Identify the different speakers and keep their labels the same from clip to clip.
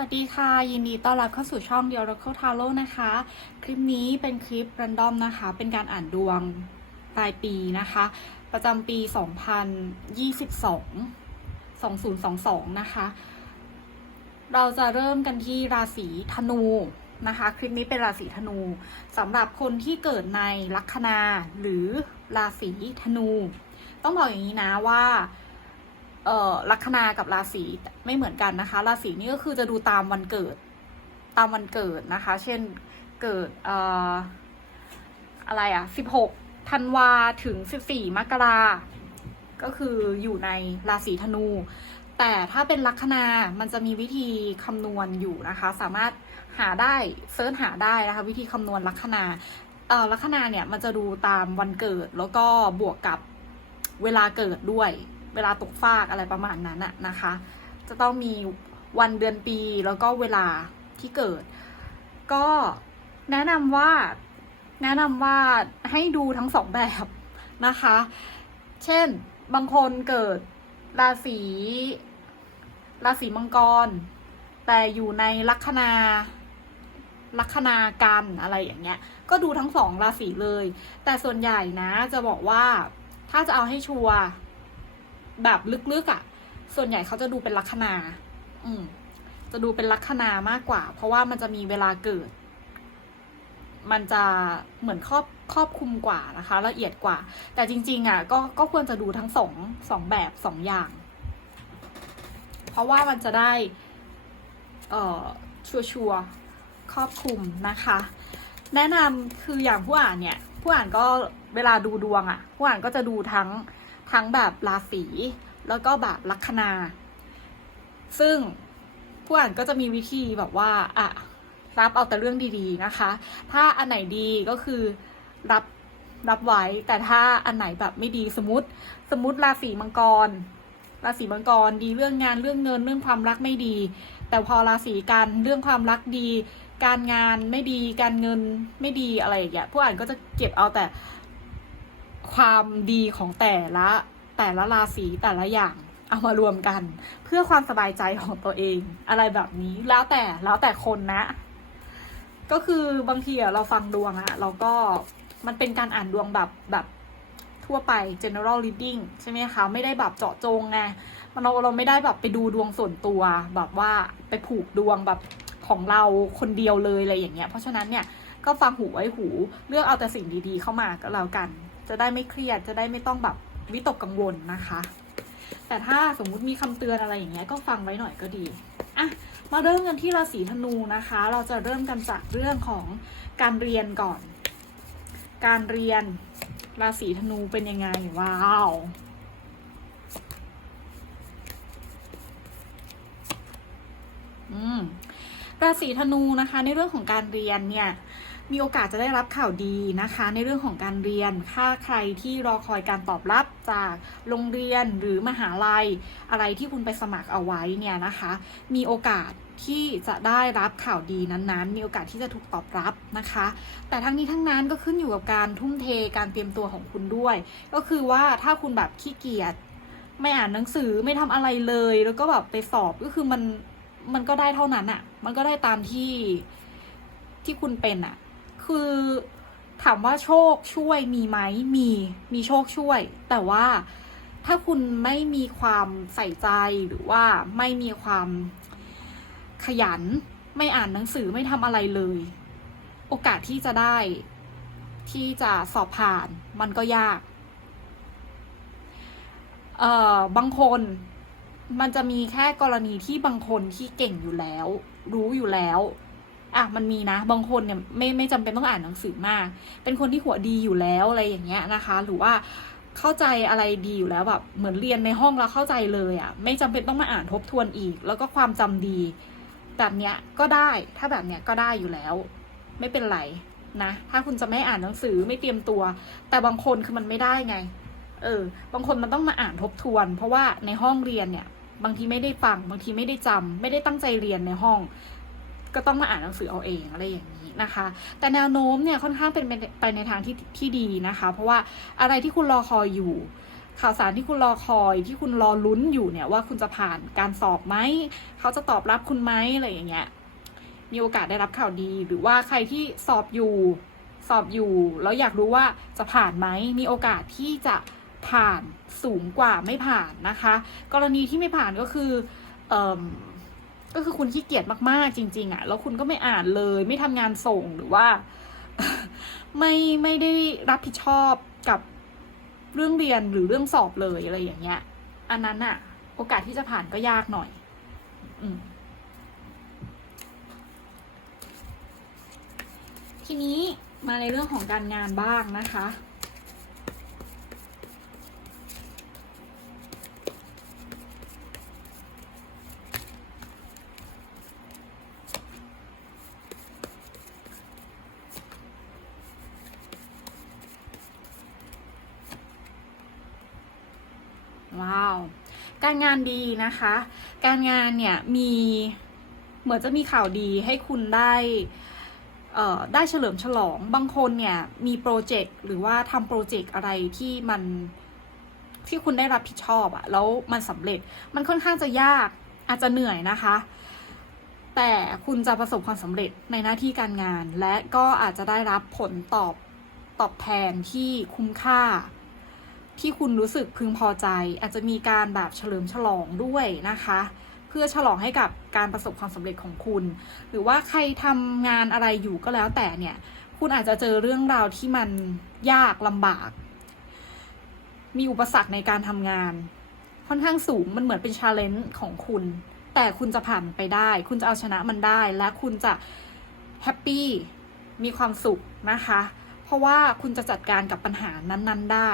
Speaker 1: วัสดีค่ะ ยินดีต้อนรับเข้าสู่ช่อง The Oracle Tarot นะคะ คลิปนี้เป็นคลิป r รนดอมนะคะ เป็นการอ่านดวงปลายปีนะคะ ประจำปี 2022 2022 นะคะ เราจะเริ่มกันที่ราศีธนูนะคะ คลิปนี้เป็นราศีธนูสำหรับคนที่เกิดในลัคนาหรือราศีธนู ต้องบอกอย่างนี้นะว่า เอ่อลัคนากับราศีไม่เหมือนกันนะคะ ราศีนี่ก็คือจะดูตามวันเกิดตามวันเกิดนะคะ เช่นเกิดเอ่ออะไรอะ่ะสิบหกธันวาถึงสิบสี่มกราก็คืออยู่ในราศีธนู แต่ถ้าเป็นลัคนา มันจะมีวิธีคำนวณอยู่นะคะ สามารถหาได้เซิร์ชหาได้นะคะ วิธีคำนวณลัคนาเอ่อลัคนาเนี่ยมันจะดูตามวันเกิดแล้วก็บวกกับเวลาเกิดด้วย เวลาตกฟากอะไรประมาณนั้นอะนะคะ จะต้องมีวันเดือนปีแล้วก็เวลาที่เกิด ก็แนะนำว่าแนะนำว่าให้ดูทั้งสองแบบนะคะ เช่นบางคนเกิดราศีราศีมังกร แต่อยู่ในลัคนาลัคนากันอะไรอย่างเงี้ย ก็ดูทั้งสองราศีเลย แต่ส่วนใหญ่นะจะบอกว่าถ้าจะเอาให้ชัวร์ แบบลึกๆอะ่ะ ส่วนใหญ่เขาจะดูเป็นลัคนา อืม จะดูเป็นลัคนามากกว่า เพราะว่ามันจะมีเวลาเกิด มันจะเหมือนครอบครอบคลุมกว่านะคะ ละเอียดกว่า แต่จริง ๆอะก็ก็ควรจะดูทั้งสองสองแบบสองอย่าง เพราะว่ามันจะได้ เอ่อชัวชัวร์ๆครอบคลุมนะคะ แนะนำคืออย่างผู้อ่านเนี่ย ผู้อ่านก็เวลาดูดวงอะ่ะ ผู้อ่านก็จะดูทั้ง ทั้งแบบราศีแล้วก็แบบลัคนา ซึ่งผู้อ่านก็จะมีวิธีแบบว่าอะรับเอาแต่เรื่องดีๆนะคะ ถ้าอันไหนดีก็คือรับรับไว้ แต่ถ้าอันไหนแบบไม่ดีสมมติ สมมติราศีมังกร ราศีมังกรดีเรื่องงานเรื่องเงินเรื่องความรักไม่ดี แต่พอราศีกันเรื่องความรักดี การงานไม่ดี การเงินไม่ดีอะไรอย่างเงี้ยผู้อ่านก็จะเก็บเอาแต่ ความดีของแต่ละแต่ละราศีแต่ละอย่างเอามารวมกัน เพื่อความสบายใจของตัวเอง อะไรแบบนี้แล้วแต่แล้วแต่คนนะ ก็คือบางทีเราฟังดวงอะเราก็มันเป็นการอ่านดวงแบบแบบทั่วไป general reading ใช่ไหมคะ ไม่ได้แบบเจาะจงไงมันเราเราไม่ได้แบบไปดูดวงส่วนตัว แบบว่าไปผูกดวงแบบของเราคนเดียวเลยอะไรอย่างเงี้ย เพราะฉะนั้นเนี่ยก็ฟังหูไว้หู เลือกเอาแต่สิ่งดีๆเข้ามาก็แล้วกัน จะได้ไม่เครียดจะได้ไม่ต้องแบบวิตกกังวลนะคะ แต่ถ้าสมมุติมีคำเตือนอะไรอย่างเงี้ยก็ฟังไว้หน่อยก็ดีอะมาเริ่มกันที่ราศีธนูนะคะ เราจะเริ่มกันจากเรื่องของการเรียนก่อน การเรียนราศีธนูเป็นยังไงว้าวอืมราศีธนูนะคะ ในเรื่องของการเรียนเนี่ย มีโอกาสจะได้รับข่าวดีนะคะ ในเรื่องของการเรียน ถ้าใครที่รอคอยการตอบรับจากโรงเรียนหรือมหาลัย อะไรที่คุณไปสมัครเอาไว้เนี่ยนะคะ มีโอกาสที่จะได้รับข่าวดีนั้นๆ มีโอกาสที่จะถูกตอบรับนะคะ แต่ทั้งนี้ทั้งนั้นก็ขึ้นอยู่กับการทุ่มเทการเตรียมตัวของคุณด้วย ก็คือว่าถ้าคุณแบบขี้เกียจไม่อ่านหนังสือไม่ทำอะไรเลย แล้วก็แบบไปสอบก็คือมันมันก็ได้เท่านั้นอะ่ะมันก็ได้ตามที่ที่คุณเป็นอะ่ะ คือถามว่าโชคช่วยมีไหมมีมีโชคช่วย แต่ว่าถ้าคุณไม่มีความใส่ใจหรือว่าไม่มีความขยัน ไม่อ่านหนังสือไม่ทำอะไรเลย โอกาสที่จะได้ ที่จะสอบผ่านมันก็ยากเอ่อบางคนมันจะมีแค่กรณีที่บางคนที่เก่งอยู่แล้ว รู้อยู่แล้ว อะมันมีนะ บางคนเนี่ยไม่ไม่จำเป็นต้องอ่านหนังสือมาก เป็นคนที่หัวดีอยู่แล้วอะไรอย่างเงี้ยนะคะ หรือว่าเข้าใจอะไรดีอยู่แล้วแบบเหมือนเรียนในห้องแล้วเข้าใจเลยอะ่ะไม่จำเป็นต้องมาอ่านทบทวนอีก แล้วก็ความจำดี แบบเนี้ยก็ได้ถ้าแบบเนี้ยก็ได้อยู่แล้ว ไม่เป็นไรนะ ถ้าคุณจะไม่อ่านหนังสือไม่เตรียมตัว แต่บางคนคือมันไม่ได้ไง เออ บางคนมันต้องมาอ่านทบทวน เพราะว่าในห้องเรียนเนี่ย บางทีไม่ได้ฟัง บางทีไม่ได้จำไม่ได้ตั้งใจเรียนในห้อง ก็ต้องมาอ่านหนังสือเอาเองอะไรอย่างนี้นะคะ แต่แนวโน้มเนี่ยค่อนข้างเป็นไปในทางที่ที่ดีนะคะ เพราะว่าอะไรที่คุณรอคอยอยู่ ข่าวสารที่คุณรอคอยที่คุณรอลุ้นอยู่เนี่ยว่าคุณจะผ่านการสอบไหมเขาจะตอบรับคุณไหมอะไรอย่างเงี้ยมีโอกาสได้รับข่าวดีหรือว่าใครที่สอบอยู่สอบอยู่ แล้วอยากรู้ว่าจะผ่านไหมมีโอกาสที่จะผ่านสูงกว่าไม่ผ่านนะคะ กรณีที่ไม่ผ่านก็คืออ ก็คือคุณขี้เกียจมากๆจริง ๆอะ่ะ แล้วคุณก็ไม่อ่านเลย ไม่ทำงานส่งหรือว่า ไม่ไม่ได้รับผิดชอบกับเรื่องเรียนหรือเรื่องสอบเลยอะไรอย่างเงี้ย อันนั้นอะโอกาสที่จะผ่านก็ยากหน่อย อืมทีนี้มาในเรื่องของการงานบ้างนะคะ ว้าว การงานดีนะคะ การงานเนี่ยมีเหมือนจะมีข่าวดีให้คุณได้ได้เฉลิมฉลอง บางคนเนี่ยมีโปรเจกต์หรือว่าทำโปรเจกต์อะไรที่มันที่คุณได้รับผิดชอบอะแล้วมันสำเร็จ มันค่อนข้างจะยากอาจจะเหนื่อยนะคะ แต่คุณจะประสบความสำเร็จในหน้าที่การงาน และก็อาจจะได้รับผลตอบตอบแทนที่คุ้มค่า ที่คุณรู้สึกพึงพอใจ อาจจะมีการแบบเฉลิมฉลองด้วยนะคะ เพื่อฉลองให้กับการประสบความสำเร็จของคุณ หรือว่าใครทำงานอะไรอยู่ก็แล้วแต่เนี่ย คุณอาจจะเจอเรื่องราวที่มันยากลำบาก มีอุปสรรคในการทำงาน ค่อนข้างสูงมันเหมือนเป็นชาเลนจ์ของคุณ แต่คุณจะผ่านไปได้ คุณจะเอาชนะมันได้ และคุณจะแฮปปี้มีความสุขนะคะ เพราะว่าคุณจะจัดการกับปัญหานั้น ๆ ได้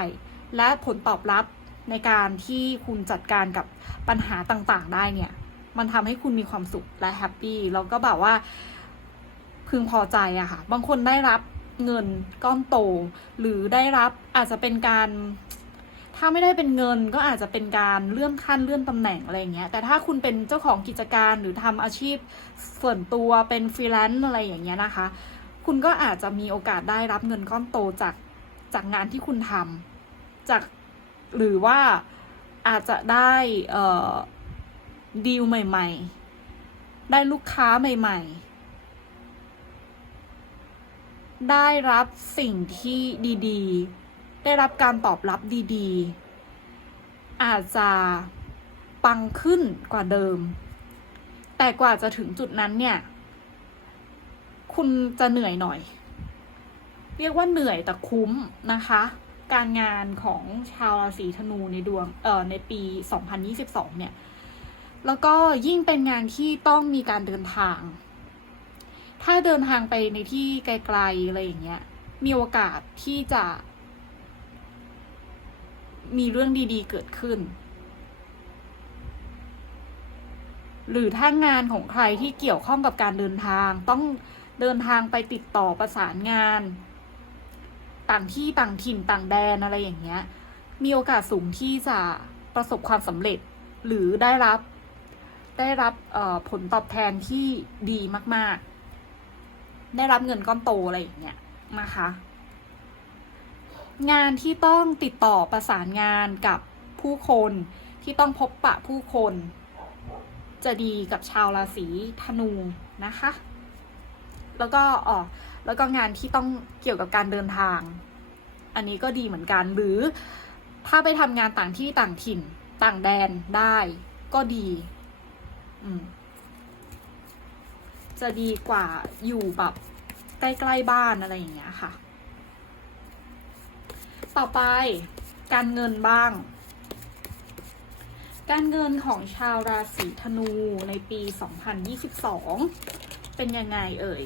Speaker 1: และผลตอบรับในการที่คุณจัดการกับปัญหาต่างๆ ได้เนี่ย มันทำให้คุณมีความสุขและแฮปปี้แล้วก็แบบว่าพึงพอใจอะค่ะ บางคนได้รับเงินก้อนโต หรือได้รับอาจจะเป็นการ ถ้าไม่ได้เป็นเงินก็อาจจะเป็นการเลื่อนขั้นเลื่อนตำแหน่งอะไรเงี้ย แต่ถ้าคุณเป็นเจ้าของกิจการหรือทำอาชีพส่วนตัวเป็นฟรีแลนซ์อะไรอย่างเงี้ยนะคะ คุณก็อาจจะมีโอกาสได้รับเงินก้อนโตจากจากงานที่คุณทำ จากหรือว่าอาจจะได้เดีลใหม่ ๆ ได้ลูกค้าใหม่ ๆ ได้รับสิ่งที่ดีๆ ได้รับการตอบรับดีๆ อาจจะปังขึ้นกว่าเดิม แต่กว่าจะถึงจุดนั้นเนี่ย คุณจะเหนื่อยหน่อย เรียกว่าเหนื่อยแต่คุ้มนะคะ การงานของชาวราศีธนูในดวงเอ่อในปี 2022 เนี่ย แล้วก็ยิ่งเป็นงานที่ต้องมีการเดินทาง ถ้าเดินทางไปในที่ไกลๆอะไรอย่างเงี้ย มีโอกาสที่จะ มีเรื่องดีๆเกิดขึ้น หรือถ้างานของใครที่เกี่ยวข้องกับการเดินทางต้องเดินทางไปติดต่อประสานงาน ต่างที่ต่างถิ่นต่างแดนอะไรอย่างเงี้ย มีโอกาสสูงที่จะประสบความสำเร็จหรือได้รับได้รับผลตอบแทนที่ดีมาก ๆ ได้รับเงินก้อนโตอะไรอย่างเงี้ยนะคะ งานที่ต้องติดต่อประสานงานกับผู้คนที่ต้องพบปะผู้คน จะดีกับชาวราศีธนูนะคะ แล้วก็อ๋อ แล้วก็งานที่ต้องเกี่ยวกับการเดินทาง อันนี้ก็ดีเหมือนกัน หรือถ้าไปทำงานต่างที่ต่างถิ่น ต่างแดนได้ก็ดีจะดีกว่าอยู่แบบใกล้ๆบ้านอะไรอย่างเงี้ยค่ะ ต่อไปการเงินบ้าง การเงินของชาวราศีธนูในปี 2022 เป็นยังไงเอ่ย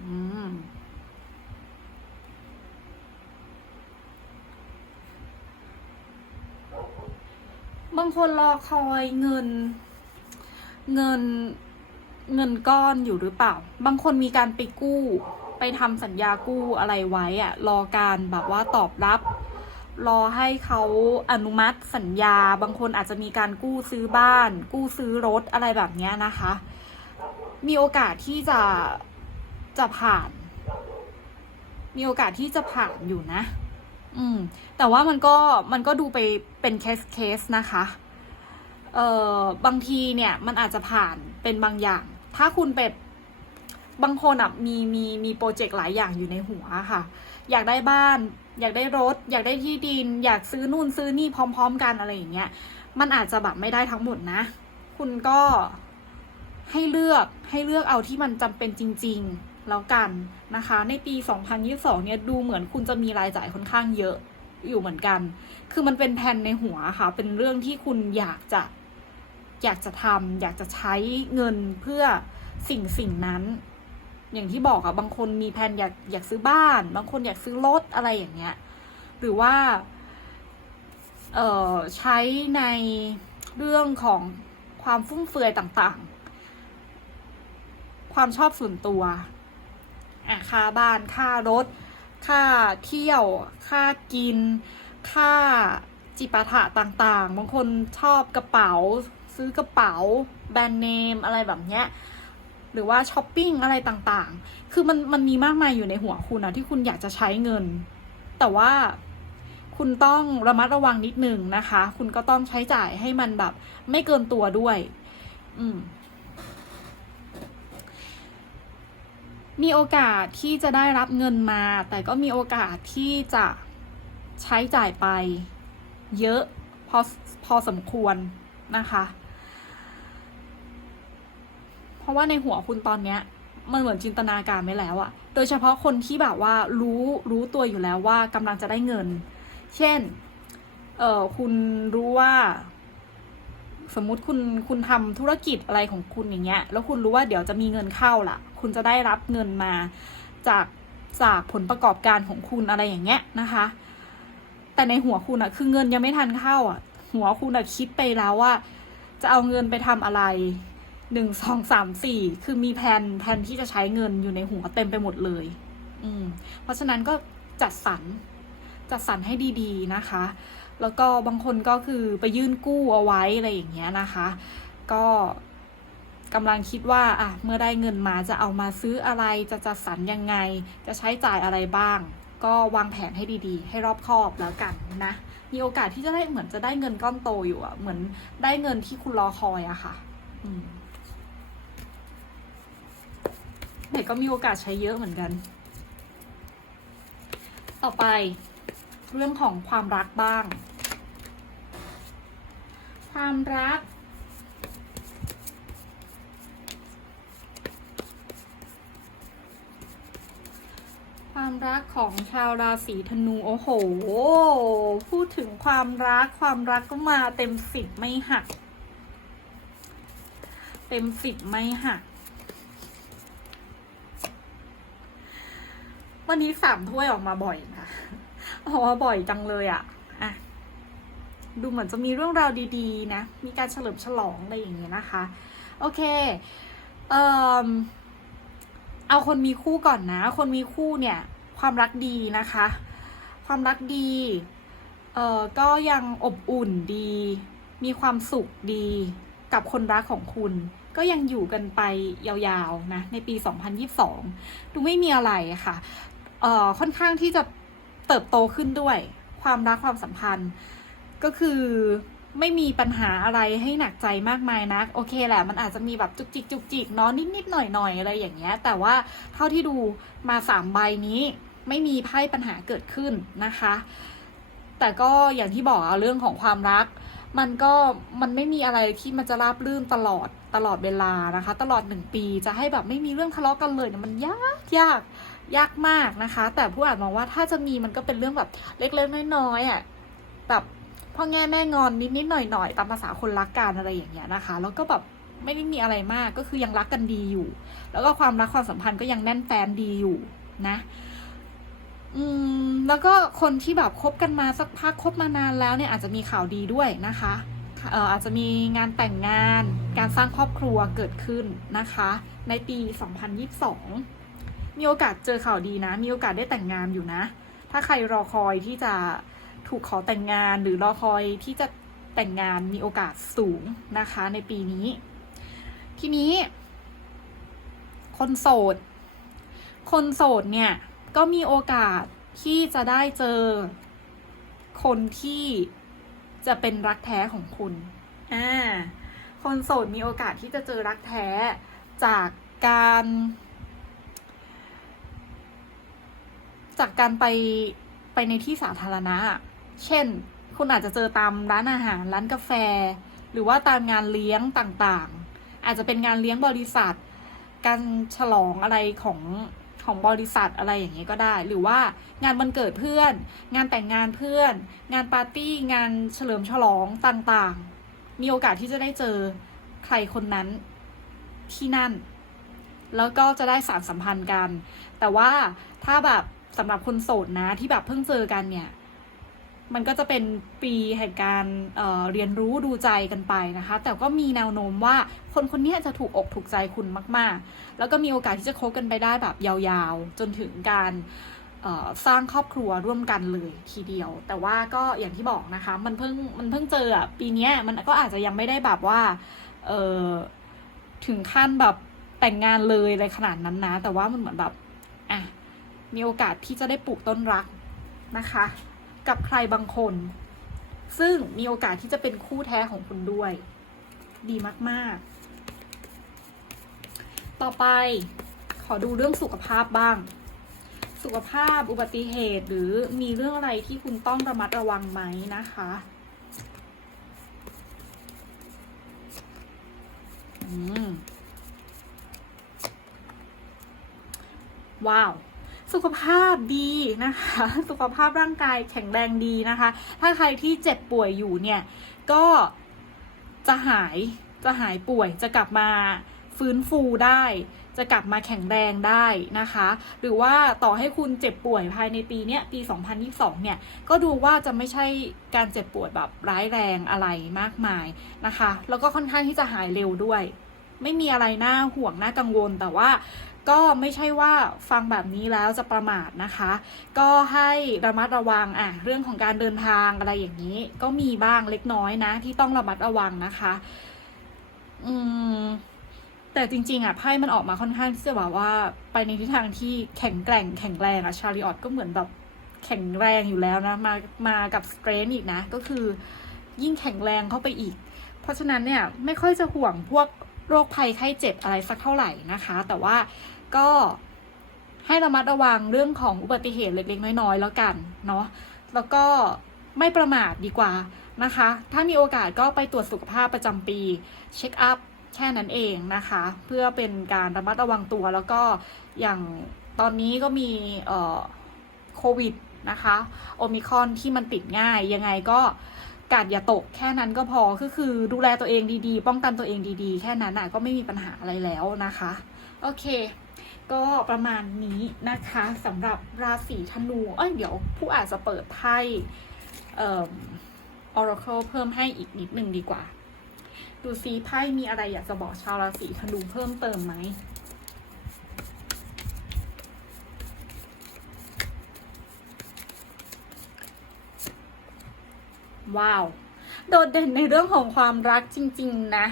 Speaker 1: อืม บางคนรอคอยเงิน เงินเงินก้อนอยู่หรือเปล่า บางคนมีการไปกู้ ไปทำสัญญากู้อะไรไว้อะรอการแบบว่าตอบรับ รอให้เขาอนุมัติสัญญา บางคนอาจจะมีการกู้ซื้อบ้าน กู้ซื้อรถอะไรแบบนี้นะคะ มีโอกาสที่จะจะผ่าน มีโอกาสที่จะผ่านอยู่นะ อืม แต่ว่ามันก็มันก็ดูไปเป็นเคสเคสนะคะ เอ่อบางทีเนี่ยมันอาจจะผ่านเป็นบางอย่าง ถ้าคุณเป็นบางคนอะมีมีมีโปรเจกต์หลายอย่างอยู่ในหัวค่ะ อยากได้บ้าน อยากได้รถ อยากได้ที่ดิน อยากซื้อนู่นซื้อนี่พร้อม ๆ กันอะไรอย่างเงี้ย มันอาจจะแบบไม่ได้ทั้งหมดนะ คุณก็ให้เลือกให้เลือกเอาที่มันจำเป็นจริง ๆ แล้วกันนะคะ ในปี 2022 เนี่ยดูเหมือนคุณจะมีรายจ่ายค่อนข้างเยอะอยู่เหมือนกัน คือมันเป็นแผนในหัวค่ะ เป็นเรื่องที่คุณอยากจะอยากจะทำอยากจะใช้เงินเพื่อสิ่งสิ่งนั้น อย่างที่บอกอะบางคนมีแผนอยากอยากซื้อบ้าน บางคนอยากซื้อรถอะไรอย่างเงี้ย หรือว่า เอ่อใช้ในเรื่องของความฟุ่มเฟือยต่างๆ ความชอบส่วนตัว อะค่าบ้านค่ารถ ค่าเที่ยว ค่ากิน ค่าจิปาถะต่างๆ บางคนชอบกระเป๋า ซื้อกระเป๋า แบรนด์เนม อะไรแบบเนี้ยหรือว่าช้อปปิ้งอะไรต่างๆ คือมันมันมีมากมายอยู่ในหัวคุณนะที่คุณอยากจะใช้เงิน แต่ว่าคุณต้องระมัดระวังนิดนึงนะคะ คุณก็ต้องใช้จ่ายให้มันแบบ ไม่เกินตัวด้วย อืม มีโอกาสที่จะได้รับเงินมา แต่ก็มีโอกาสที่จะใช้จ่ายไป เยอะพอพอสมควรนะคะ เพราะว่าในหัวคุณตอนเนี้ย มันเหมือนจินตนาการไม่แล้วอะโดยเฉพาะคนที่แบบว่ารู้รู้ตัวอยู่แล้วว่ากำลังจะได้เงิน เช่น เออคุณรู้ว่า สมมุติคุณคุณทำธุรกิจอะไรของคุณอย่างเงี้ย แล้วคุณรู้ว่าเดี๋ยวจะมีเงินเข้าล่ะ คุณจะได้รับเงินมาจากจากผลประกอบการของคุณอะไรอย่างเงี้ยนะคะ แต่ในหัวคุณอะคือเงินยังไม่ทันเข้าอะหัวคุณอะคิดไปแล้วว่า จะเอาเงินไปทำอะไรหนึ่งสองสามสี่คือมีแผนแผนที่จะใช้เงินอยู่ในหัวเต็มไปหมดเลย อืม เพราะฉะนั้นก็จัดสรรจัดสรรให้ดี ๆ นะคะ แล้วก็บางคนก็คือไปยื่นกู้เอาไว้อะไรอย่างเงี้ยนะคะ ก็กำลังคิดว่าอะเมื่อได้เงินมาจะเอามาซื้ออะไรจะจัดสรรยังไง จะใช้จ่ายอะไรบ้าง ก็วางแผนให้ดีๆ ให้รอบคอบแล้วกันนะ มีโอกาสที่จะได้เหมือนจะได้เงินก้อนโตอยู่อะเหมือนได้เงินที่คุณรอคอยอะค่ะแต่ก็มีโอกาสใช้เยอะเหมือนกัน ต่อไป เรื่องของความรักบ้าง ความรัก ความรักของชาวราศีธนูโอ้โห พูดถึงความรักความรักก็มาเต็มสิบไม่หัก เต็มสิบไม่หักวันนี้สามถ้วยออกมาบ่อยนะ ออกมาบ่อยจังเลยอะอะ ดูเหมือนจะมีเรื่องราวดีๆ นะ มีการเฉลิมฉลองอะไรอย่างเงี้ยนะคะ โอเค เอ่อ เอาคนมีคู่ก่อนนะ คนมีคู่เนี่ย ความรักดีนะคะ ความรักดี เอ่อ ก็ยังอบอุ่นดี มีความสุขดีกับคนรักของคุณ ก็ยังอยู่กันไปยาวๆนะ ในปี 2022 ดูไม่มีอะไรค่ะ เอ่อ ค่อนข้างที่จะ เติบโตขึ้นด้วย ความรักความสัมพันธ์ ก็คือไม่มีปัญหาอะไรให้หนักใจมากมายนัก โอเคแหละ มันอาจจะมีแบบจุกจิกจุกจิกเนาะนิดๆหน่อยๆอะไรอย่างเงี้ย แต่ว่าเท่าที่ดูมาสามใบนี้ ไม่มีไพ่ปัญหาเกิดขึ้นนะคะ แต่ก็อย่างที่บอกเอาเรื่องของความรัก มันก็มันไม่มีอะไรที่มันจะราบรื่นตลอดตลอดเวลานะคะ ตลอดหนึ่งปีจะให้แบบไม่มีเรื่องทะเลาะกันเลยเนี่ยมันยากยาก ยากมากนะคะ แต่ผู้อ่านมองว่าถ้าจะมีมันก็เป็นเรื่องแบบเล็กๆน้อยๆอะแบบพ่อแง่แม่งอนนิดๆหน่อยๆตามภาษาคนรักกันอะไรอย่างเงี้ยนะคะ แล้วก็แบบไม่ได้มีอะไรมากก็คือยังรักกันดีอยู่ แล้วก็ความรักความสัมพันธ์ก็ยังแน่นแฟนดีอยู่นะอืมแล้วก็คนที่แบบคบกันมาสักพักคบมานานแล้วเนี่ยอาจจะมีข่าวดีด้วยนะคะเอ่ออาจจะมีงานแต่งงาน การสร้างครอบครัวเกิดขึ้นนะคะ ในปี 2022 มีโอกาสเจอข่าวดีนะ มีโอกาสได้แต่งงานอยู่นะ ถ้าใครรอคอยที่จะถูกขอแต่งงานหรือรอคอยที่จะแต่งงานมีโอกาสสูงนะคะในปีนี้ ทีนี้ คนโสด คนโสดเนี่ยก็มีโอกาสที่จะได้เจอคนที่จะเป็นรักแท้ของคุณ อ่า คนโสดมีโอกาสที่จะเจอรักแท้จากการ จากการไปไปในที่สาธารณะ เช่น คุณอาจจะเจอตามร้านอาหาร ร้านกาแฟ หรือว่าตามงานเลี้ยงต่างๆ อาจจะเป็นงานเลี้ยงบริษัท การฉลองอะไรของของบริษัทอะไรอย่างนี้ก็ได้ หรือว่างานวันเกิดเพื่อน งานแต่งงานเพื่อน งานปาร์ตี้ งานเฉลิมฉลองต่างๆ มีโอกาสที่จะได้เจอใครคนนั้นที่นั่น แล้วก็จะได้สารสัมพันธ์กัน แต่ว่าถ้าแบบ สำหรับคนโสดนะที่แบบเพิ่งเจอกันเนี่ย มันก็จะเป็นปีแห่งการเเรียนรู้ดูใจกันไปนะคะ แต่ก็มีแนวโน้มว่าคนคนนี้จะถูกอกถูกใจคุณมาก ๆ แล้วก็มีโอกาสที่จะคบกันไปได้แบบยาวๆ จนถึงการสร้างครอบครัวร่วมกันเลยทีเดียว แต่ว่าก็อย่างที่บอกนะคะ มันเพิ่งมันเพิ่งเจออะปีนี้มันก็อาจจะยังไม่ได้แบบว่าเออถึงขั้นแบบแต่งงานเลยอะไรขนาดนั้นนะ แต่ว่ามันเหมือนแบบอะ มีโอกาสที่จะได้ปลูกต้นรักนะคะ กับใครบางคน ซึ่งมีโอกาสที่จะเป็นคู่แท้ของคุณด้วย ดีมากๆ ต่อไปขอดูเรื่องสุขภาพบ้าง สุขภาพอุบัติเหตุหรือมีเรื่องอะไรที่คุณต้องระมัดระวังไหมนะคะว้าว สุขภาพดีนะคะ สุขภาพร่างกายแข็งแรงดีนะคะ ถ้าใครที่เจ็บป่วยอยู่เนี่ย ก็จะหายจะหายป่วยจะกลับมาฟื้นฟูได้ จะกลับมาแข็งแรงได้นะคะ หรือว่าต่อให้คุณเจ็บป่วยภายในปีเนี้ยปี 2022 เนี่ย ก็ดูว่าจะไม่ใช่การเจ็บป่วยแบบร้ายแรงอะไรมากมายนะคะ แล้วก็ค่อนข้างที่จะหายเร็วด้วย ไม่มีอะไรน่าห่วงน่ากังวลแต่ว่า ก็ไม่ใช่ว่าฟังแบบนี้แล้วจะประมาทนะคะ ก็ให้ระมัดระวังอะเรื่องของการเดินทางอะไรอย่างนี้ ก็มีบ้างเล็กน้อยนะ ที่ต้องระมัดระวังนะคะ อืมแต่จริงๆอะไพ่มันออกมาค่อนข้างที่จะแบบว่าไปในทิศทางที่แข็งแกร่งแข็งแรงอะชาริออตก็เหมือนแบบแข็งแรงอยู่แล้วนะมามากับสเตรนอีกนะ ก็คือยิ่งแข็งแรงเข้าไปอีก เพราะฉะนั้นเนี่ยไม่ค่อยจะห่วงพวกโรคภัยไข้เจ็บอะไรสักเท่าไหร่นะคะ แต่ว่า ก็ให้ระมัดระวังเรื่องของอุบัติเหตุเล็กๆน้อยๆแล้วกันเนาะแล้วก็ไม่ประมาทดีกว่านะคะ ถ้ามีโอกาสก็ไปตรวจสุขภาพประจำปี เช็คอัพแค่นั้นเองนะคะ เพื่อเป็นการระมัดระวังตัวแล้วก็อย่างตอนนี้ก็มีโควิดนะคะโอมิคอนที่มันติดง่าย ยังไงก็กาดอย่าตกแค่นั้นก็พอก็คือดูแลตัวเองดีๆ ป้องกันตัวเองดีๆ แค่นั้นน่ะก็ไม่มีปัญหาอะไรแล้วนะคะ โอเค ก็ประมาณนี้นะคะสำหรับราศีธนู เอ้ยเดี๋ยวผู้อาจจะเปิดไพ่เอ่อ Oracle เพิ่มให้อีกนิดนึงดีกว่า ดูซิไพ่มีอะไรอยากจะบอกชาวราศีธนูเพิ่มเติมไหมว้าว โดดเด่นในเรื่องของความรักจริง ๆ นะ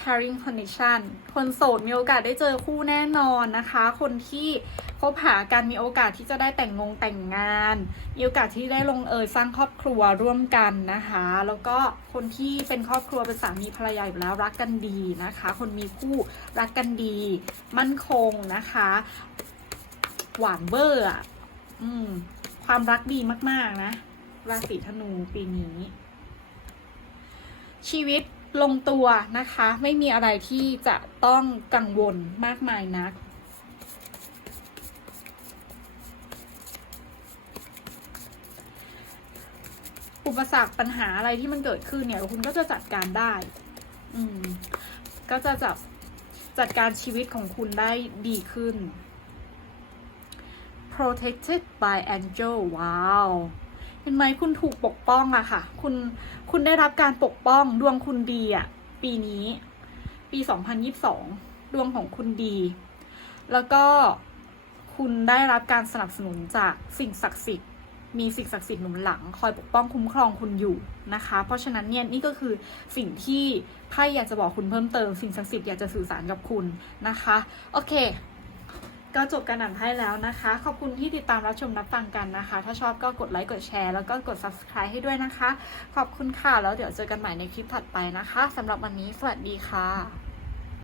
Speaker 1: caring connection คนโสดมีโอกาสได้เจอคู่แน่นอนนะคะ คนที่คบหากันมีโอกาสที่จะได้แต่งงงแต่งงาน มีโอกาสที่ได้ลงเอยสร้างครอบครัวร่วมกันนะคะ แล้วก็คนที่เป็นครอบครัวเป็นสามีภรรยาอยู่แล้วรักกันดีนะคะ คนมีคู่รักกันดี มั่นคงนะคะ หวานเบอร์อะอืมความรักดีมาก ๆ นะ ราศีธนูปีนี้ ชีวิต ลงตัวนะคะ ไม่มีอะไรที่จะต้องกังวลมากมายนัก อุปสรรคปัญหาอะไรที่มันเกิดขึ้นเนี่ยคุณก็จะจัดการได้ อืม ก็จะจับจัดการชีวิตของคุณได้ดีขึ้น protected by angel ว้าว ห็นไหมคุณถูกปกป้องอะค่ะ คุณคุณได้รับการปกป้องดวงคุณดีอะปีนี้ ปี2022ดวงของคุณดี แล้วก็คุณได้รับการสนับสนุนจากสิ่งศักดิ์สิทธิ์มีสิ่งศักดิ์สิทธิ์หนุนหลัง คอยปกป้องคุ้มครองคุณอยู่นะคะ เพราะฉะนั้นเนี่ยนี่ก็คือสิ่งที่ไพ่อยากจะบอกคุณเพิ่มเติม สิ่งศักดิ์สิทธิ์อยากจะสื่อสารกับคุณนะคะ โอเค ก็จบการอ่านไพ่แล้วนะคะ ขอบคุณที่ติดตามรับชมรับฟังกันนะคะ ถ้าชอบก็กดไลค์กดแชร์แล้วก็กด subscribe ให้ด้วยนะคะ ขอบคุณค่ะ แล้วเดี๋ยวเจอกันใหม่ในคลิปถัดไปนะคะสำหรับวันนี้สวัสดีค่ะ